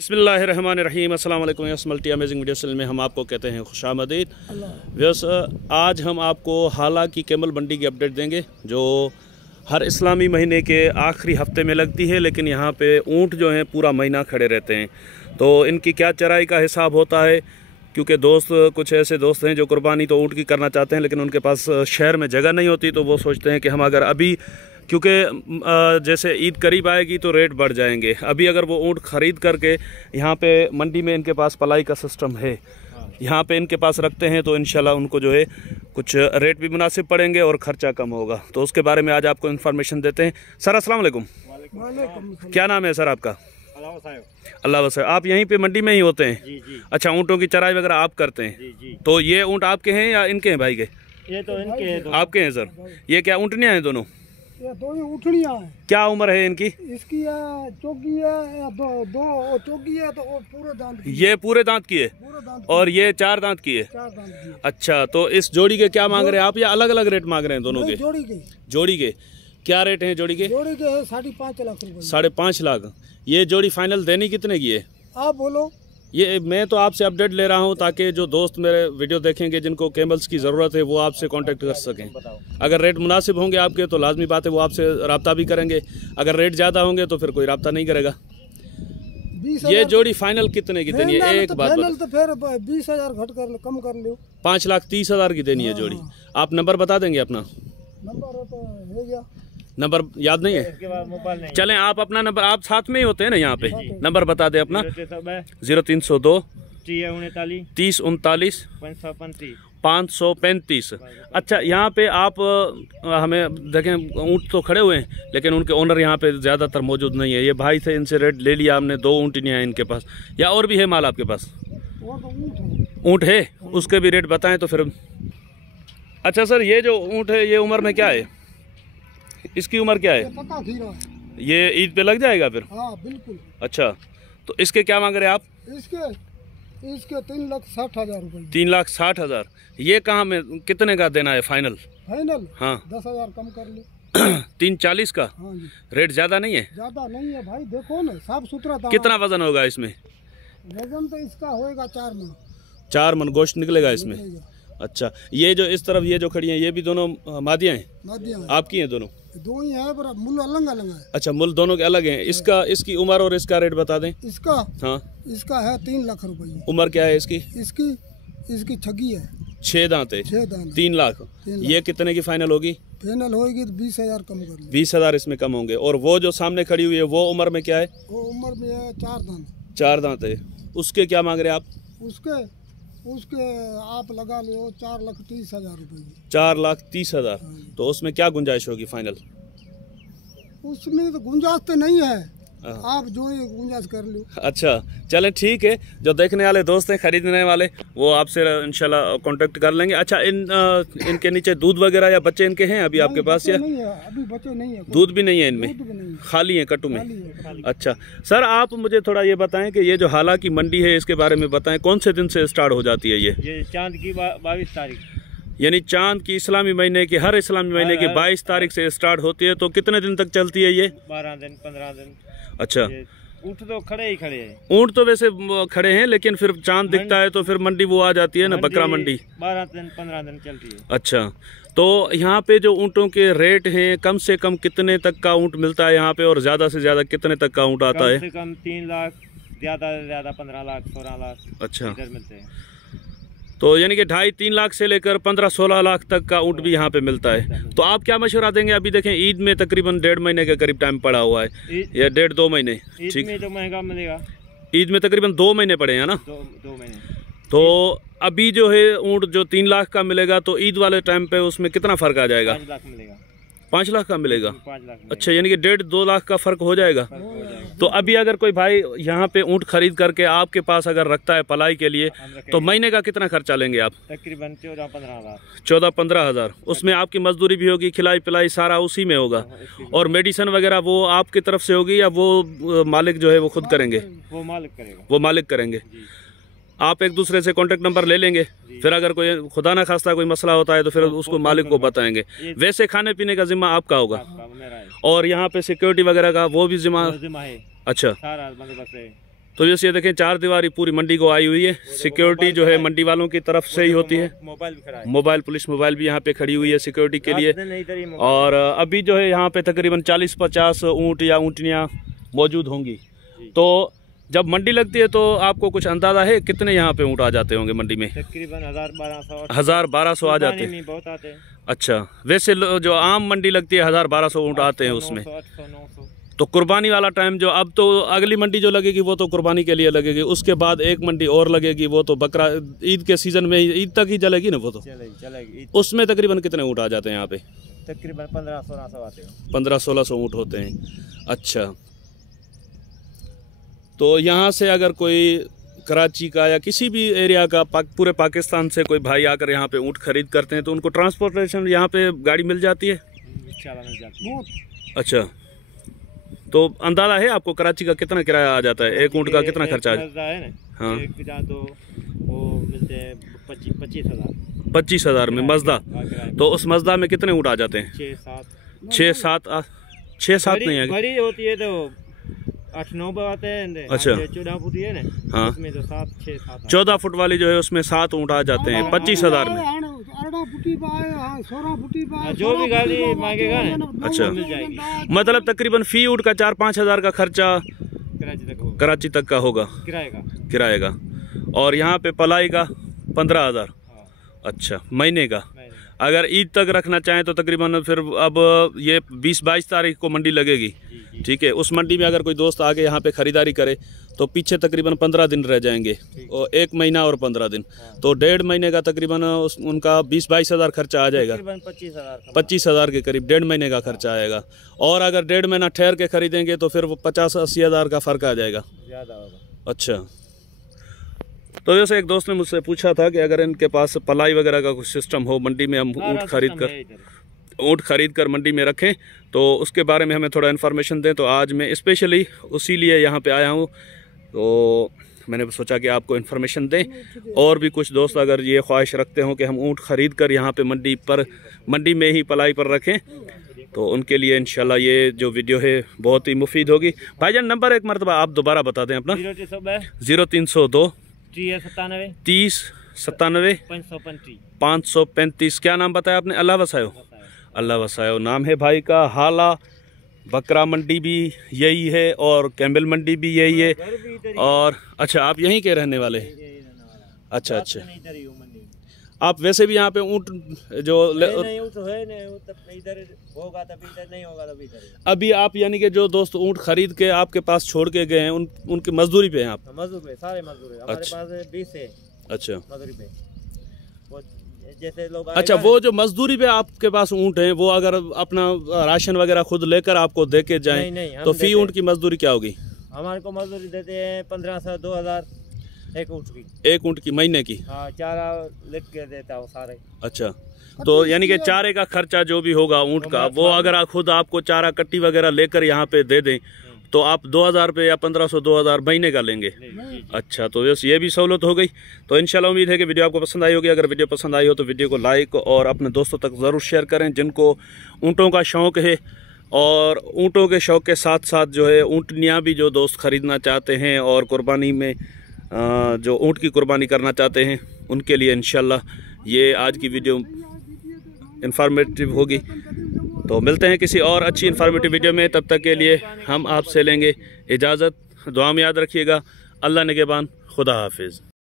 बिस्मिल्लाहिर्रहमानिर्रहीम। अस्सलाम वालेकुम। Yes multi amazing video channel में हम आपको कहते हैं खुशामदीद। व्यस आज हम आपको हाला की कैमल मंडी की अपडेट देंगे जो हर इस्लामी महीने के आखिरी हफ्ते में लगती है, लेकिन यहाँ पे ऊँट जो हैं पूरा महीना खड़े रहते हैं। तो इनकी क्या चराई का हिसाब होता है, क्योंकि कुछ ऐसे दोस्त हैं जो कुर्बानी तो ऊँट की करना चाहते हैं, लेकिन उनके पास शहर में जगह नहीं होती, तो वो सोचते हैं कि हम अगर अभी, क्योंकि जैसे ईद करीब आएगी तो रेट बढ़ जाएंगे, अभी अगर वो ऊँट ख़रीद करके यहाँ पे मंडी में इनके पास पलाई का सिस्टम है, यहाँ पे इनके पास रखते हैं तो इंशाल्लाह उनको जो है कुछ रेट भी मुनासिब पड़ेंगे और ख़र्चा कम होगा। तो उसके बारे में आज आपको इन्फॉर्मेशन देते हैं। सर अस्सलाम वालेकुम। क्या नाम है सर आपका? अल्लाह वसाय। आप यहीं पे मंडी में ही होते हैं? जी जी। अच्छा, ऊँटों की चराई वगैरह आप करते हैं? जी जी। तो ये ऊँट आपके हैं या इनके हैं भाई के? ये तो इनके हैं। आपके हैं सर। ये क्या ऊँटनियाँ हैं दोनों? ये दो ही उठनियाँ हैं। क्या उम्र है इनकी? इसकी चौकी है, दो चौकी है, तो वो पूरे दांत की। ये पूरे दांत की है पूरे दांत और ये 4 दांत की है। 4 दांत की। अच्छा, तो इस जोड़ी के क्या मांग रहे हैं आप, या अलग अलग रेट मांग रहे हैं दोनों के? जोड़ी के। जोड़ी के क्या रेट हैं? जोड़ी के जोड़ी के है 5.5 लाख रुपए। 5.5 लाख। ये जोड़ी फाइनल देनी कितने की है? आप बोलो। ये मैं तो आपसे अपडेट ले रहा हूं ताकि जो दोस्त मेरे वीडियो देखेंगे जिनको कैमल्स की ज़रूरत है वो आपसे कांटेक्ट कर सकें। अगर रेट मुनासिब होंगे आपके तो लाजमी बात है वो आपसे रब्ता भी करेंगे, अगर रेट ज़्यादा होंगे तो फिर कोई रब्ता नहीं करेगा। ये जोड़ी फाइनल कितने की देनी है? एक बात तो फिर 20,000 घट कर कम कर लो। 5,30,000 की देनी है जोड़ी। आप नंबर बता देंगे अपना? नंबर तो हो गया। नंबर याद नहीं है? चलें आप अपना नंबर, आप साथ में ही होते हैं ना यहाँ पे, नंबर बता दें अपना। 0302 30 39 535। अच्छा, यहाँ पे आप हमें देखें, ऊँट तो खड़े हुए हैं लेकिन उनके ओनर यहाँ पे ज़्यादातर मौजूद नहीं है। ये भाई थे, इनसे रेट ले लिया हमने। 2 ऊँटनियाँ हैं इनके पास, या और भी है माल आपके पास? ऊँट है, उसके भी रेट बताएं तो फिर। अच्छा सर, ये जो ऊँट है ये उम्र में क्या है? इसकी उम्र क्या है? पक्का खीरा है। ये ईद पे लग जाएगा फिर? हाँ बिल्कुल। अच्छा, तो इसके क्या मांग रहे हैं आप? इसके 3,60,000 रुपए। 3,60,000। ये कहाँ में कितने का देना है फाइनल? फाइनल? हाँ 10,000 कम कर लो। 3,40 का? हाँ जी। रेट ज्यादा नहीं है? ज्यादा नहीं है भाई, देखो ना साफ सुथरा था। कितना वजन होगा इसमें? वजन तो इसका होएगा 4 मन। 4 मन गोश्त निकलेगा इसमें? अच्छा, ये जो इस तरफ ये जो खड़ी हैं ये भी दोनों मादियाँ हैं? मादियाँ आपकी हैं दोनों? दो ही है, पर मूल अलग अलग है। अच्छा, मूल दोनों के अलग हैं। इसकी उम्र और इसका रेट बता दें। इसका? हाँ, इसका है 3 लाख रुपए। उम्र क्या है इसकी? इसकी छगी है। 6 दांत है। 6 दांत। 3 लाख। ये कितने की फाइनल होगी? फाइनल होगी तो 20,000 कम कर लो। 20,000 इसमें कम होंगे। और वो जो सामने खड़ी हुई है वो उम्र में क्या है? वो उम्र में है 4 दांत। 4 दांत है। उसके क्या मांग रहे हैं आप? उसके आप लगा लो 4,30,000 रुपए। 4,30,000। तो उसमें क्या गुंजाइश होगी फाइनल? उसमें तो गुंजाइश तो नहीं है, आप जो है गुंजाइश कर लो। अच्छा चलें, ठीक है। जो देखने वाले दोस्त हैं, खरीदने वाले, वो आपसे इंशाल्लाह कांटेक्ट कर लेंगे। अच्छा, इनके नीचे दूध वगैरह या बच्चे इनके हैं अभी आपके पास? या नहीं है, अभी बच्चे नहीं है, दूध भी नहीं है इनमें? खाली है कट्टू में? अच्छा सर, आप मुझे थोड़ा ये बताएं कि ये जो हाला की मंडी है इसके बारे में बताएं, कौन से दिन से स्टार्ट हो जाती है? ये चांद की 22 तारीख, यानी चांद की इस्लामी महीने की, हर इस्लामी महीने की 22 तारीख से स्टार्ट होती है। तो कितने दिन तक चलती है ये? 12 दिन 15 दिन। अच्छा, ऊँट तो खड़े ही खड़े हैं। ऊँट तो वैसे खड़े हैं, लेकिन फिर चांद दिखता है तो फिर मंडी वो आ जाती है ना, बकरा मंडी 12 दिन 15 दिन चलती है। अच्छा, तो यहाँ पे जो ऊँटों के रेट हैं, कम से कम कितने तक का ऊँट मिलता है यहाँ पे, और ज्यादा से ज्यादा कितने तक का ऊँट आता है? कम से कम 3 लाख, ज्यादा से ज्यादा 15 लाख 16 लाख अच्छा इधर मिलते हैं। तो यानी कि 2.5-3 लाख से लेकर 15-16 लाख तक का ऊँट भी यहाँ पे मिलता है। तो आप क्या मशवरा देंगे? अभी देखें ईद में तकरीबन 1.5 महीने के करीब टाइम पड़ा हुआ है, या 1.5-2 महीने। ठीक है, तो महंगा मिलेगा। ईद में तकरीबन 2 महीने पड़े हैं ना? 2 महीने। तो अभी जो है ऊँट जो 3 लाख का मिलेगा, तो ईद वाले टाइम पे उसमें कितना फर्क आ जाएगा? 5 लाख मिलेगा। 5 लाख का मिलेगा? 5 लाख। अच्छा, यानी कि 1.5-2 लाख का फर्क हो जाएगा। तो अभी अगर कोई भाई यहाँ पे ऊँट खरीद करके आपके पास अगर रखता है पलाई के लिए, तो महीने का कितना खर्चा लेंगे आप? तकरीबन 14-15 हज़ार। 14-15 हज़ार। उसमें आपकी मजदूरी भी होगी, खिलाई पिलाई सारा उसी में होगा, और मेडिसिन वगैरह वो आपकी तरफ से होगी या वो मालिक जो है वो खुद करेंगे? वो मालिक करेगा। वो मालिक करेंगे। आप एक दूसरे से कांटेक्ट नंबर ले लेंगे, फिर अगर कोई खुदा ना खास्ता कोई मसला होता है तो फिर उसको मालिक को बताएंगे। वैसे खाने पीने का जिम्मा आपका होगा, और यहाँ पे सिक्योरिटी वगैरह का वो भी जिम्मा है। अच्छा, सारा बंदोबस्त है। तो जैसे ये देखें 4 दीवारी पूरी मंडी को आई हुई है। सिक्योरिटी जो है मंडी वालों की तरफ से ही होती है। मोबाइल भी खड़ा है, मोबाइल पुलिस मोबाइल भी यहाँ पे खड़ी हुई है सिक्योरिटी के लिए। और अभी जो है यहाँ पे तकरीबन 40-50 ऊँट या ऊँटनियाँ मौजूद होंगी। तो जब मंडी लगती है तो आपको कुछ अंदाजा है कितने यहाँ पे ऊँट आ जाते होंगे मंडी में? तकरीबन 1000-1200 आ जाते हैं। बहुत आते हैं। अच्छा, वैसे जो आम मंडी लगती है 1000-1200 ऊँट आते हैं उसमें। 800-900। तो कुर्बानी वाला टाइम जो अब तो अगली मंडी जो लगेगी वो तो कुर्बानी के लिए लगेगी, उसके बाद एक मंडी और लगेगी, वो तो बकरा ईद के सीजन में ईद तक ही चलेगी ना वो तो। चलेगी। उसमें तकरीबन कितने ऊँट आ जाते हैं यहाँ पे? तकरीबन 1500-1600 आते हैं। 1500-1600 ऊँट होते हैं। अच्छा, तो यहाँ से अगर कोई कराची का या किसी भी एरिया का पूरे पाकिस्तान से कोई भाई आकर यहाँ पे ऊँट खरीद करते हैं तो उनको ट्रांसपोर्टेशन यहाँ पे गाड़ी मिल जाती है? मिल जाती है। अच्छा, तो अंदाजा है आपको कराची का कितना किराया आ जाता है? एक ऊँट का कितना खर्चा है? हाँ, तो वो मिलते हैं 25,000। 25,000 में मजदा। तो उस मजदा में कितने ऊँट आ जाते हैं? 6-7 नहीं है, बड़ी होती है तो 8-9 आते हैं। अच्छा, 14 फुट है ना, हाँ, उसमें तो 7-6-7 14 फुट वाली जो है उसमें 7 ऊँट आ जाते हैं 25,000 में। जो भी गाड़ी मांगेगा ना, अच्छा, मिल जाएगी। मतलब तकरीबन फी ऊँट का 4-5 हज़ार का खर्चा कराची तक का होगा किराए का। और यहाँ पे पलाई का 15,000। अच्छा, महीने का। अगर ईद तक रखना चाहें तो तकरीबन फिर अब ये 20-22 तारीख को मंडी लगेगी, ठीक है। उस मंडी में अगर कोई दोस्त आके यहाँ पे ख़रीदारी करे तो पीछे तकरीबन 15 दिन रह जाएंगे, और 1 महीना और 15 दिन, तो 1.5 महीने का तकरीबन उनका 20-22 हज़ार खर्चा आ जाएगा। 25,000 के करीब 1.5 महीने का खर्चा आएगा। और अगर 1.5 महीना ठहर के खरीदेंगे तो फिर वो 50-80 हज़ार का फ़र्क आ जाएगा। अच्छा, तो जैसे एक दोस्त ने मुझसे पूछा था कि अगर इनके पास पलाई वगैरह का कुछ सिस्टम हो मंडी में, हम ऊँट खरीद कर मंडी में रखें, तो उसके बारे में हमें थोड़ा इन्फॉर्मेशन दें। तो आज मैं स्पेशली उसी लिए यहाँ पे आया हूँ, तो मैंने सोचा कि आपको इन्फॉर्मेशन दें। और भी कुछ दोस्त अगर ये ख्वाहिश रखते हों कि हम ऊँट खरीद कर यहाँ पे मंडी में ही पलाई पर रखें, तो उनके लिए इंशाल्लाह ये जो वीडियो है बहुत ही मुफीद होगी। भाईजान, नंबर एक मरतबा आप दोबारा बता दें अपना। 0302 30 97 535। क्या नाम बताया आपने? अल्लाह वसायो। अल्लाह वसायो नाम है भाई का। हाला बकरा मंडी भी यही है और कैम्बल मंडी भी यही है। और अच्छा, आप यहीं के रहने वाले? अच्छा, आप वैसे भी यहाँ पे ऊँट जो अभी आप यानी कि जो दोस्त ऊँट खरीद के आपके पास छोड़ के गए हैं उनकी मजदूरी पे हैं आप? मजदूर सारे मजदूर है हमारे पास 20 है। अच्छा, मजदूरी पे वो जैसे लोग। अच्छा, वो जो मजदूरी पे आपके पास ऊँट हैं वो अगर अपना राशन वगैरह खुद लेकर आपको दे के जाए तो फी ऊँट की मजदूरी क्या होगी? हमारे को मजदूरी देते हैं 1500-2000 एक ऊँट की महीने की। हाँ, चारा लिख के देता हूँ सारे। अच्छा, तो यानी कि चारे का खर्चा जो भी होगा ऊँट का, वो अगर खुद आपको चारा कट्टी वगैरह लेकर यहाँ पे दे दें तो आप 2000 रुपये या 1500-2000 महीने का लेंगे। अच्छा, तो बस ये भी सहूलत हो गई। तो इंशाल्लाह उम्मीद है कि वीडियो आपको पसंद आई होगी। अगर वीडियो पसंद आई हो तो वीडियो को लाइक और अपने दोस्तों तक ज़रूर शेयर करें जिनको ऊँटों का शौक़ है। और ऊँटों के शौक़ के साथ साथ जो है ऊँटनियाँ भी जो दोस्त ख़रीदना चाहते हैं और कुर्बानी में जो ऊँट की कुर्बानी करना चाहते हैं उनके लिए इंशाल्लाह ये आज की वीडियो इंफॉर्मेटिव होगी। तो मिलते हैं किसी और अच्छी इन्फॉर्मेटिव वीडियो में, तब तक के लिए हम आपसे लेंगे इजाज़त। दुआ में याद रखिएगा। अल्लाह निगहबान। खुदा हाफिज़।